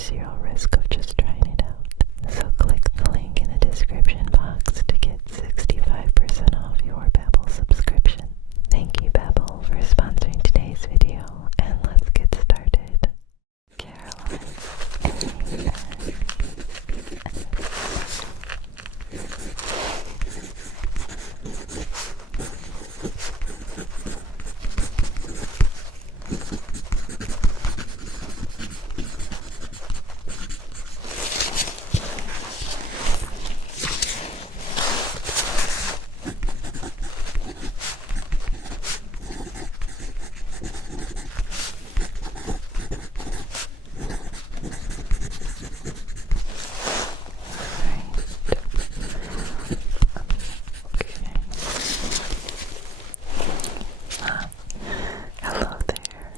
zero risk of just trying it out. So click the link in the description box to get 65% off your Babbel subscription. Thank you, Babbel, for sponsoring today's video, and let's get started. Caroline. Hello there.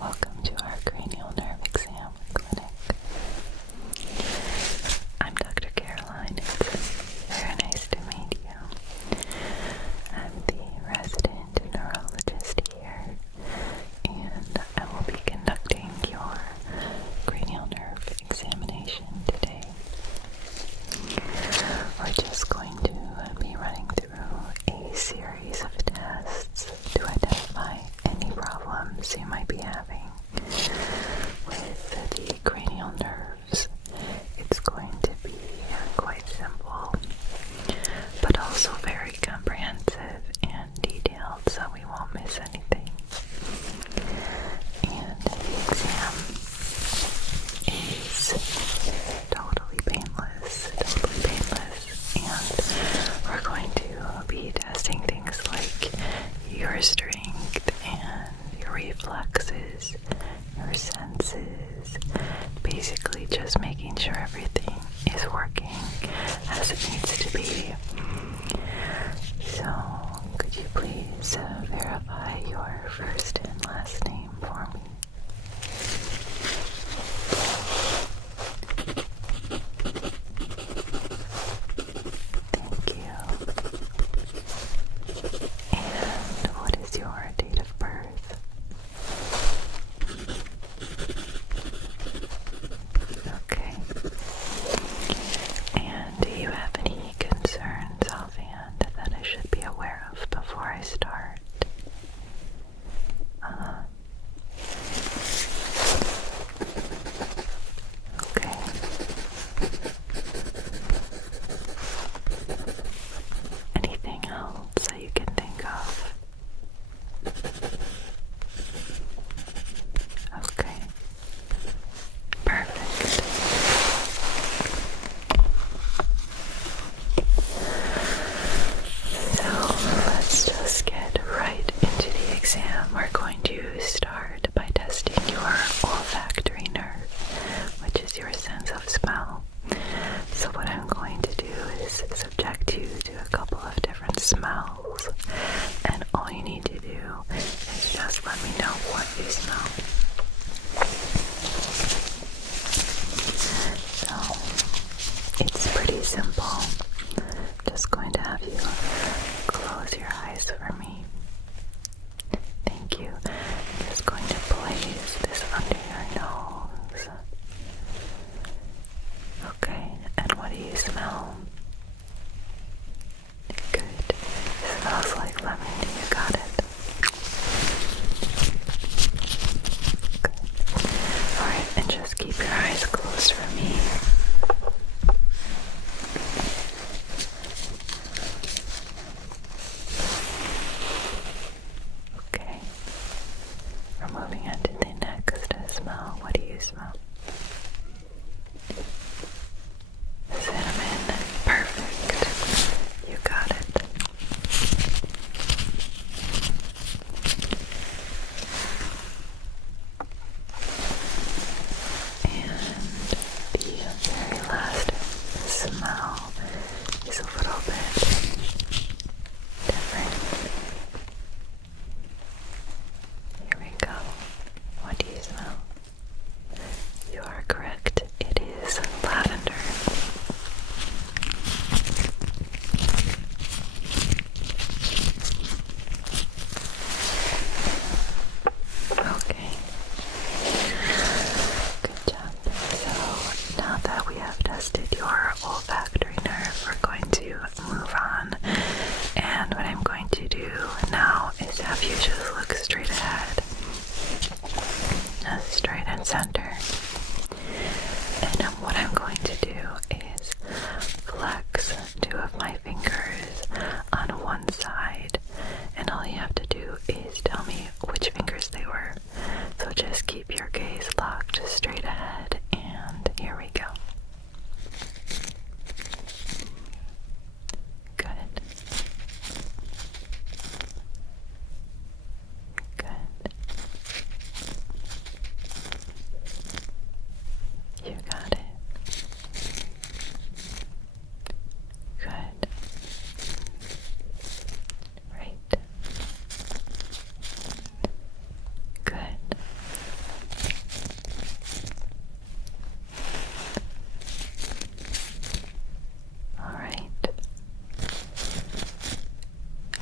Welcome to our cranial nerve exam clinic. I'm Dr. Caroline. It's very nice to meet you. I'm the resident neurologist here, and I will be conducting your cranial nerve examination today. We're just going to be running through a series of tests to identify any problems you might be having with the cranial nerves. It's going to be quite simple, but also very comprehensive and detailed, so we won't miss anything. And the exam is totally painless, and we're going to be testing things like your strength and your reflexes, your senses, basically just making sure everything is working as it needs to be. So, could you please verify your first and last name for me? Thank you. And what is your date of birth? Okay. And do you have any concerns offhand that I should be aware of before I start? Okay. Anything else that you can think of? Okay. Perfect. So let's just get right into the exam. We're going to start by testing your olfactory nerve, which is your sense of smell. So what I'm going to do is subject you to a couple of different smells, and all you need to do is just let me know what you smell. So it's pretty simple. Just going to have you close your eyes for me. Thank you. I'm just going to place this under your nose. Okay, and what do you smell? Good. It smells like lemon. You got it. Good. Alright, and just keep your eyes closed for me. Okay. We're moving on to the next smell. What do you smell? Cinnamon. Perfect. You got it. And the very last smell is a little bit different. Here we go. What do you smell? straight and center. And what I'm going to do is flex 2 of my fingers on one side, and all you have to do is tell me which fingers they were. So just keep your gaze locked straight ahead, and here we go. Good. Good. You got it. Good. Right. Good. All right.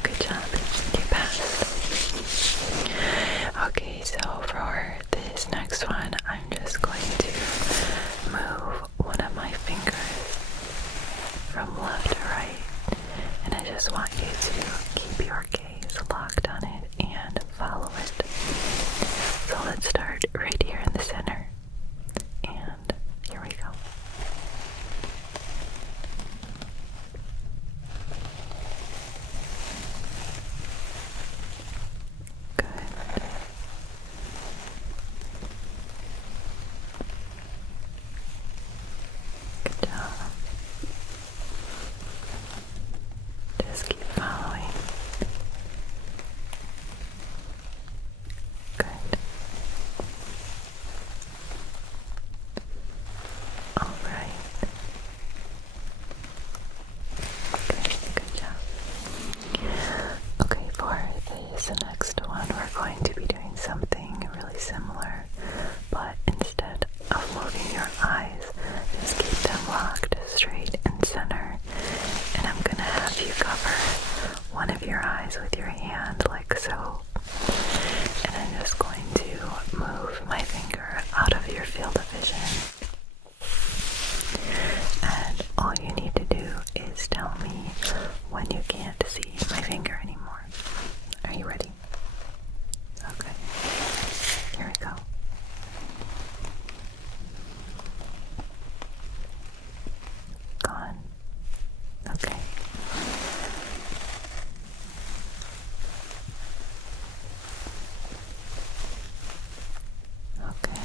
Good job. You passed. Okay, so for this next one, I'm just going to move one of my fingers from left to right, and I just want you to keep your gaze locked on it and follow it. So let's start right here in the center, and here we go. Good. Good job. Just keep following. Good. All right. Good job. Okay, for this next one, we're going to be doing something really similar, but instead of moving your eyes, just keep them locked straight and center, and I'm gonna have you cover one of your eyes with your hand like so, and I'm just going to move my finger out of your field of vision, and all you need to do is tell me when you can't see my finger anymore. Are you ready? Okay. Here we go. Gone. Okay. Okay.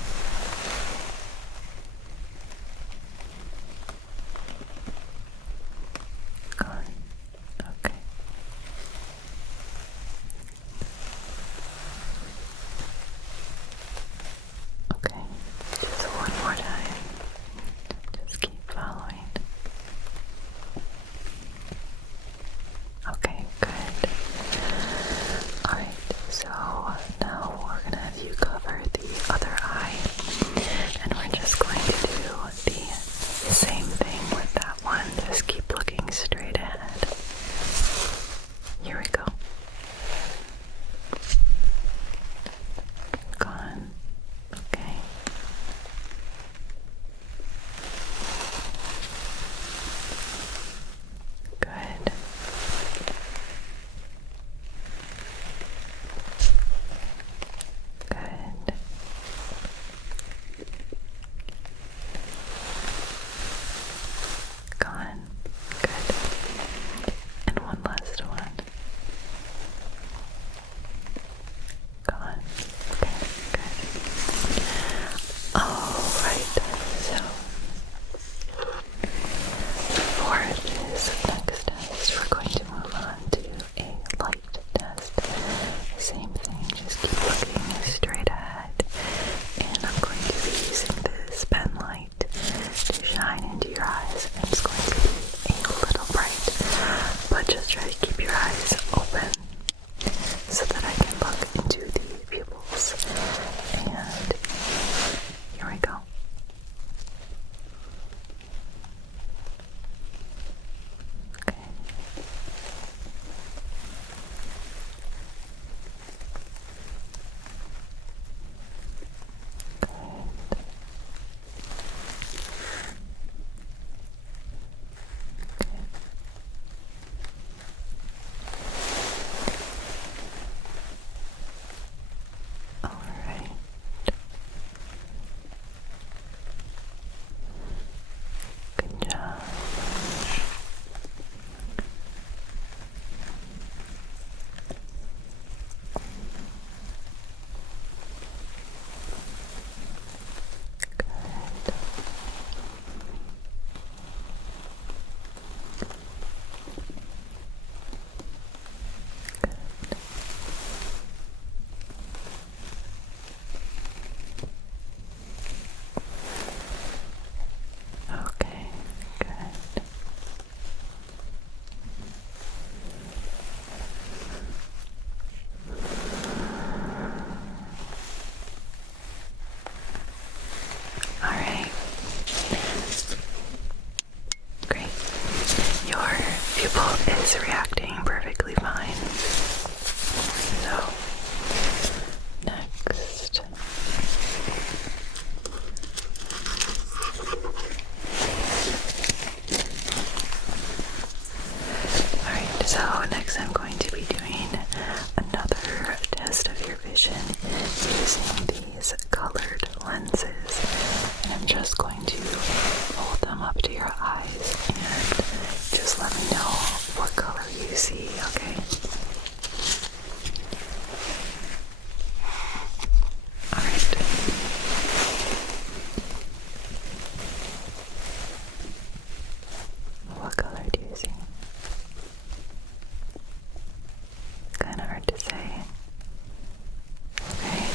So next I'm going to be doing another test of your vision using these colored lenses. And I'm just going to hold them up to your eyes and just let me know what color you see, okay? Alright. What color do you see? Kinda hard to say. Okay.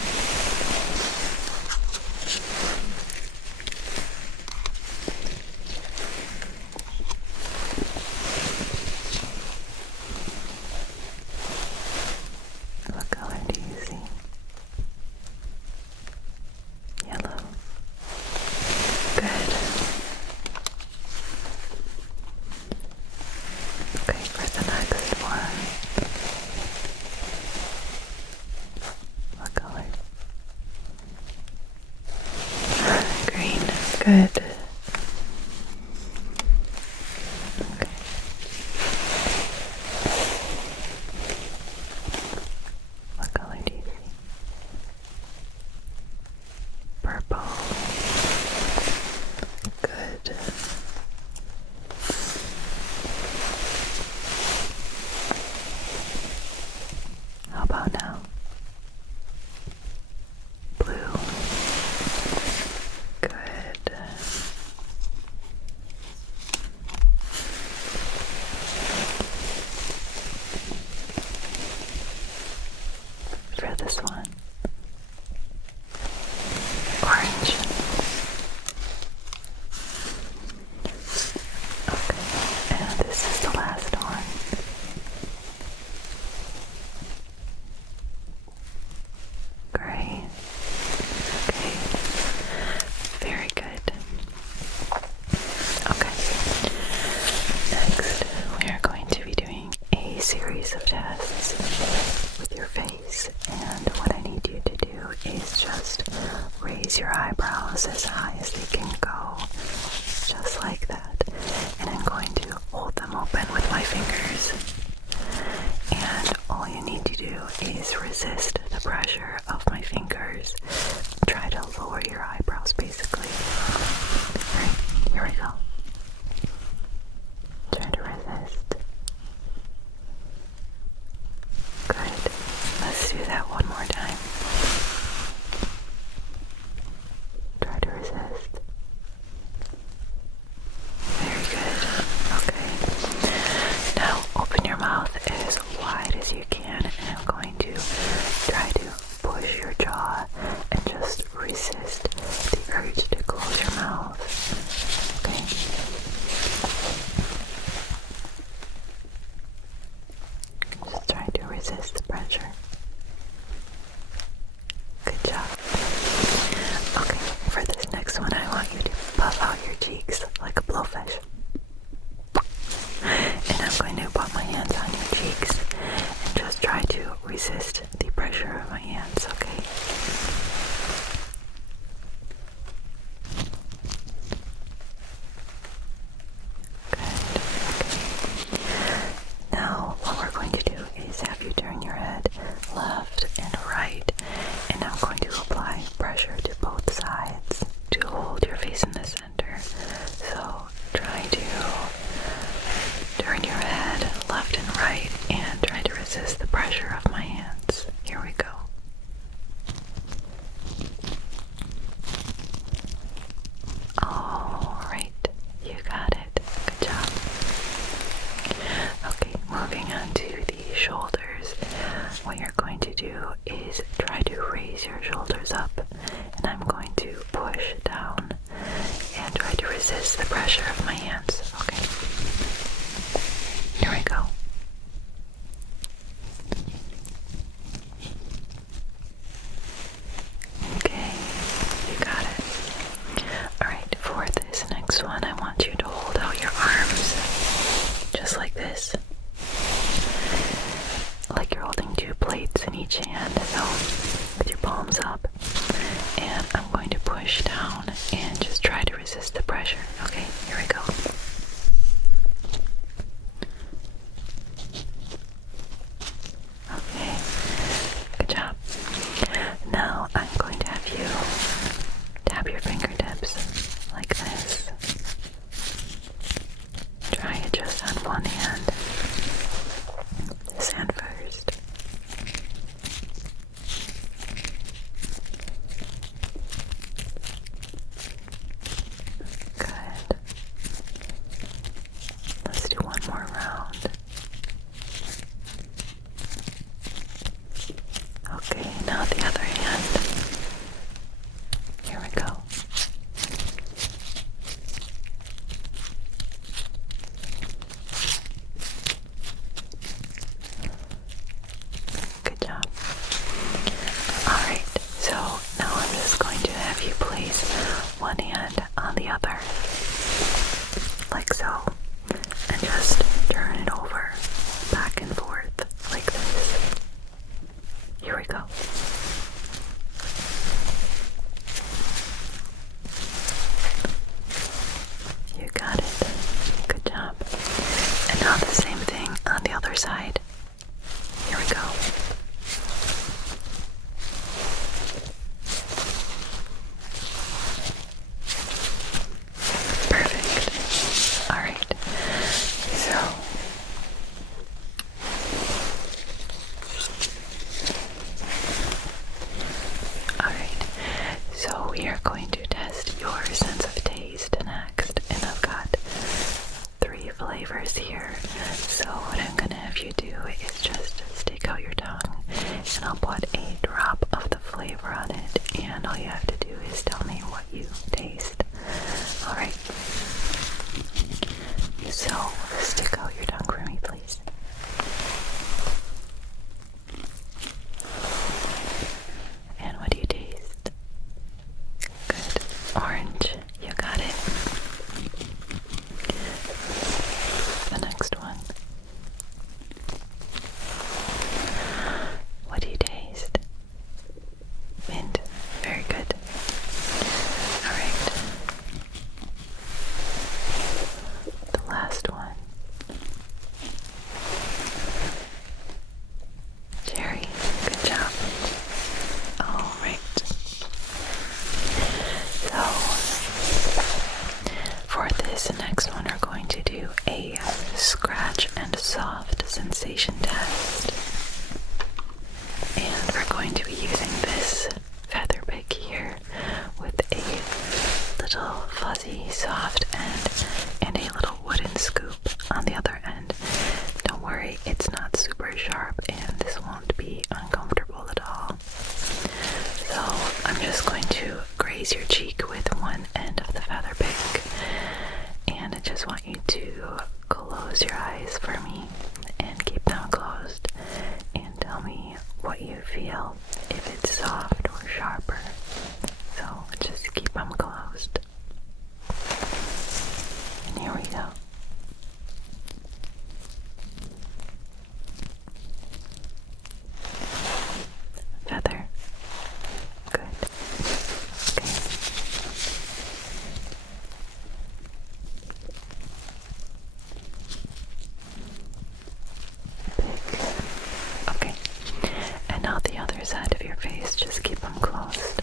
What color do you see? Yellow. Good. Okay, for the next one. What color? Green. Good. Okay. What color do you see? Purple. Good. How about now? Blue. Good. For this one, orange. Okay, and this is the last one. Gray. Okay, very good. Okay, next we are going to be doing a series of tests with your face, and what I need you to do is just raise your eyebrows as high as they can go, just like that, and I'm going to hold them open with my fingers, and all you need to do is resist the pressure of my fingers. Try to lower your eyebrows, basically. Right, here we go. Try to resist. Good. Let's do that one more time. Try to resist. Very good. Okay. Now open your mouth as wide as you can, and I'm going to try to push your jaw and just resist the urge to close your mouth. Okay. Just try to resist the pressure. Good job. Okay, for this next one, I want you to puff out your cheeks like a blowfish. And I'm going to put my hands on your cheeks and just try to resist the pressure of my hands, okay? Good. Okay. Now, what we're going to do is have you turn your head left and right, and I'm going to apply pressure to both sides to hold your face in the center. So try to turn your head left and right and try to resist the pressure of my hands. Here we go. Alright, you got it. Good job. Okay, moving on to the shoulders. What you're going to do is try to raise your shoulders up, and I'm going to push down and try to resist the pressure of my hands. Okay. Here we go. Okay, you got it. Alright, for this next one, I want you to hold out your arms just like this. Like you're holding two plates in each hand, so with your palms up. And I'm going to push down and just try to resist the pressure. Okay, here we go. grab your fingertips like this. Try it just on one hand. This hand first. Good. Let's do one more round. Okay, now the other hand. Here we go. Good job. Alright, so now I'm just going to have you place one hand on the other, like so, and just turn it over, back and forth, like this. Here we go. You got it. Good job. And now the same thing on the other side. Here we go. Perfect. Alright. So alright. So we are going to test your sense of taste next. And I've got 3 flavors here. So what I'm gonna have you do is just stick out your tongue, and I'll put a drop of the flavor on it, and all you have to do is tell me what you taste. Alright. So stick out your tongue for me, please. And what do you taste? Good. Orange. You got it. The next one. What do you taste? Mint. Very good. Alright. The last one. Cherry. Good job. Alright. So, for this next one, we're going to do a scratch and soft sensation test. And we're going to be using this feather pick here with a little fuzzy soft end and a little wooden scoop on the other end. Don't worry, it's not super sharp and this won't be uncomfortable at all. So I'm just going to graze your cheek with one end of the feather pick, and I just want you to close your eyes for me and keep them closed and tell me what you feel, if it's soft or sharper. So just keep them closed. And here we go. Feather. Good. Okay. Big. Okay. And now the other side of your face, just keep them closed.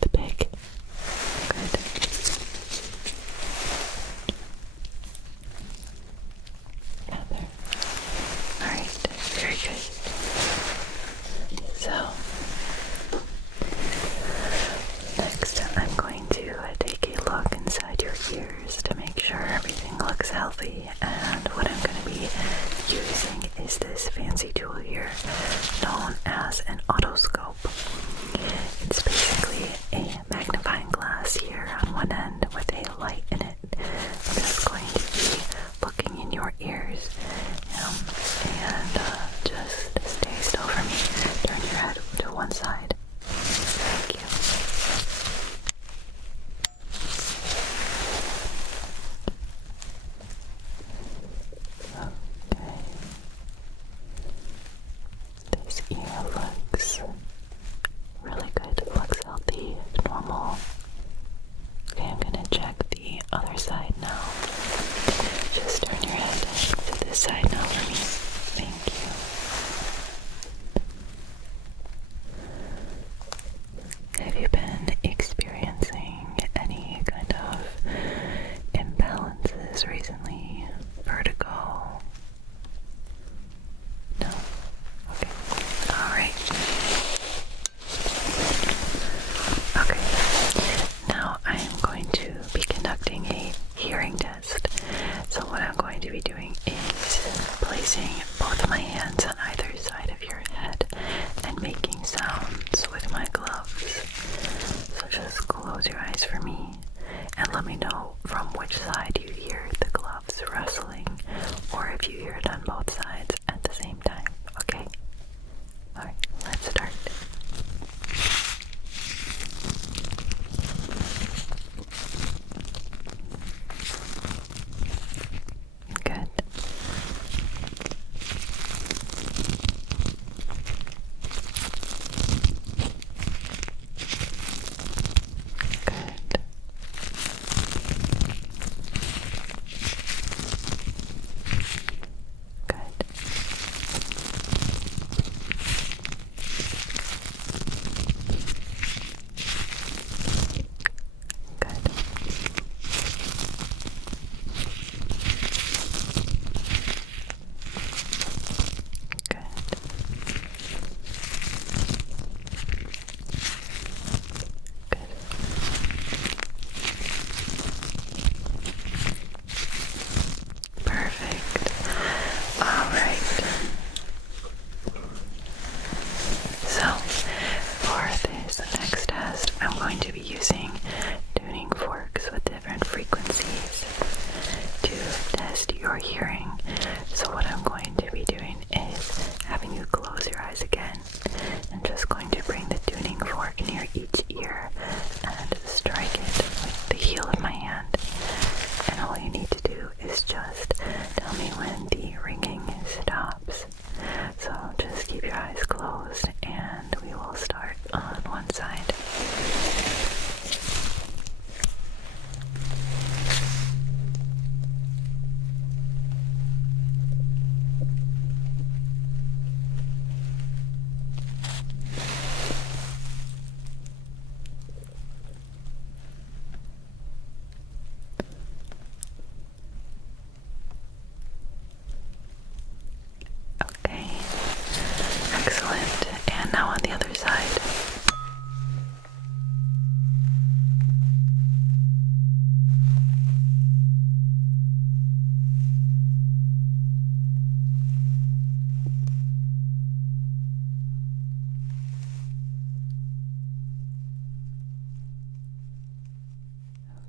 The big. Good. Feather. Alright, very good. So, next I'm going to take a look inside your ears to make sure everything looks healthy, and what I'm going to be using is this fancy tool here known as an otoscope. It's basically a magnifying glass here on one end with a light in it. I'm just going to be looking in your ears, and just stay still for me. Turn your head to one side. Thank you. Okay. This ear looks really good. It looks healthy, normal. Okay, I'm gonna check the other side now. Just turn your head to this side now for me. Thank you. So for this next test, I'm going to be using tuning forks with different frequencies to test your hearing. So what I'm going to be doing is having you close your eyes again. I'm just going to bring the tuning fork near each ear and strike it with the heel of my hand. And all you need to do is just tell me when the ringing stops. So just keep your eyes closed and we will start on one side. Okay, excellent. And now on the other side.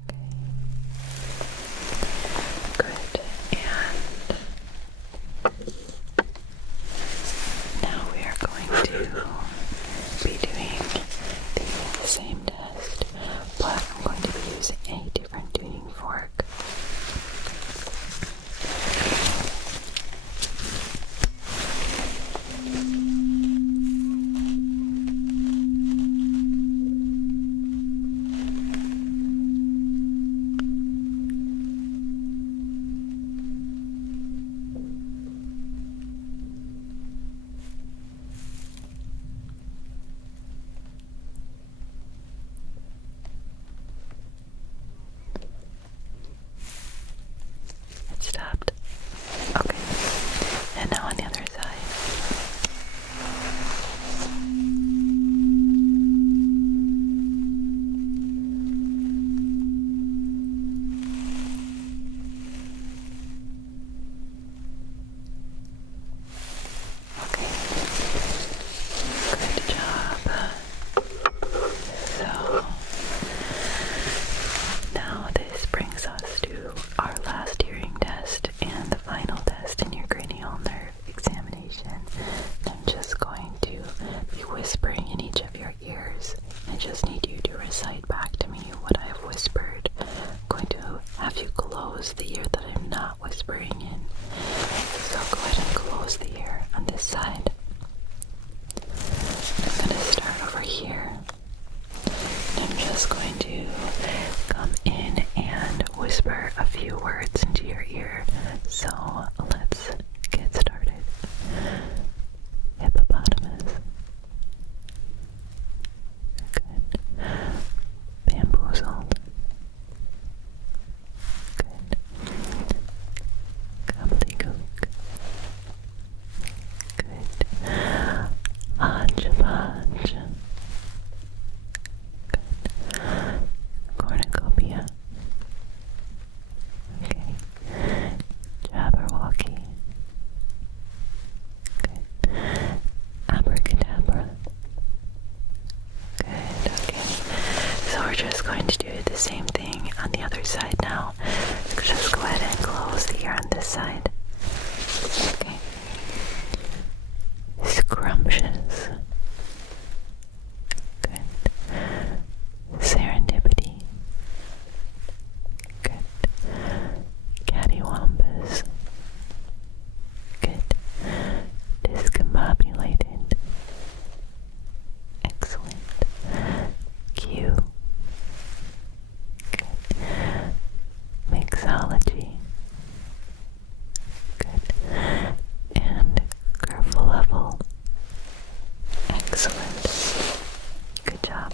Okay. Good. And now we are going to be doing the same test, but I'm going to be using a different tuning fork. It stopped. Okay. And now on the other side. Okay. Good job. So now this brings us to our last hearing test and the final test in your cranial nerve examination. I'm just going to be whispering in each of your ears. I just need you to recite back to me what I have whispered. I'm going to have you close the ear that I'm not whispering in. So go ahead and close the ear on this side. I'm going to start over here. I'm just going to come in and whisper a few words into your ear. So let's get started. Hippopotamus. Good. Bamboozled. Good. Gobbledygook. Good. Hodgepodge. Good. Cornucopia. Okay. Jabberwocky. Good. Abracadabra. Good, okay. So we're just going to do the same thing on the other side now. Just go ahead and close the ear on this side. Okay. Scrumptious. Good. Serendipity. Good. Cattywampus. Good. Discombobulated. Excellent. Q. Good. Mixology. Good. And Kerfuffle. Excellent. Good job.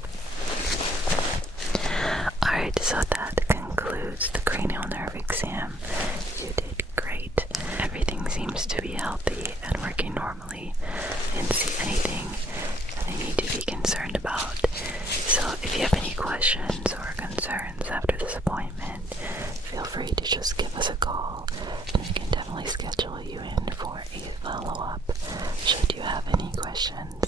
Alright, so that concludes the cranial nerve exam. You did great. Everything seems to be healthy and working normally. I didn't see anything that I need to be concerned about. So if you have any questions or concerns after this appointment, feel free to just give us a call and we can definitely schedule you in for a follow-up should you have any questions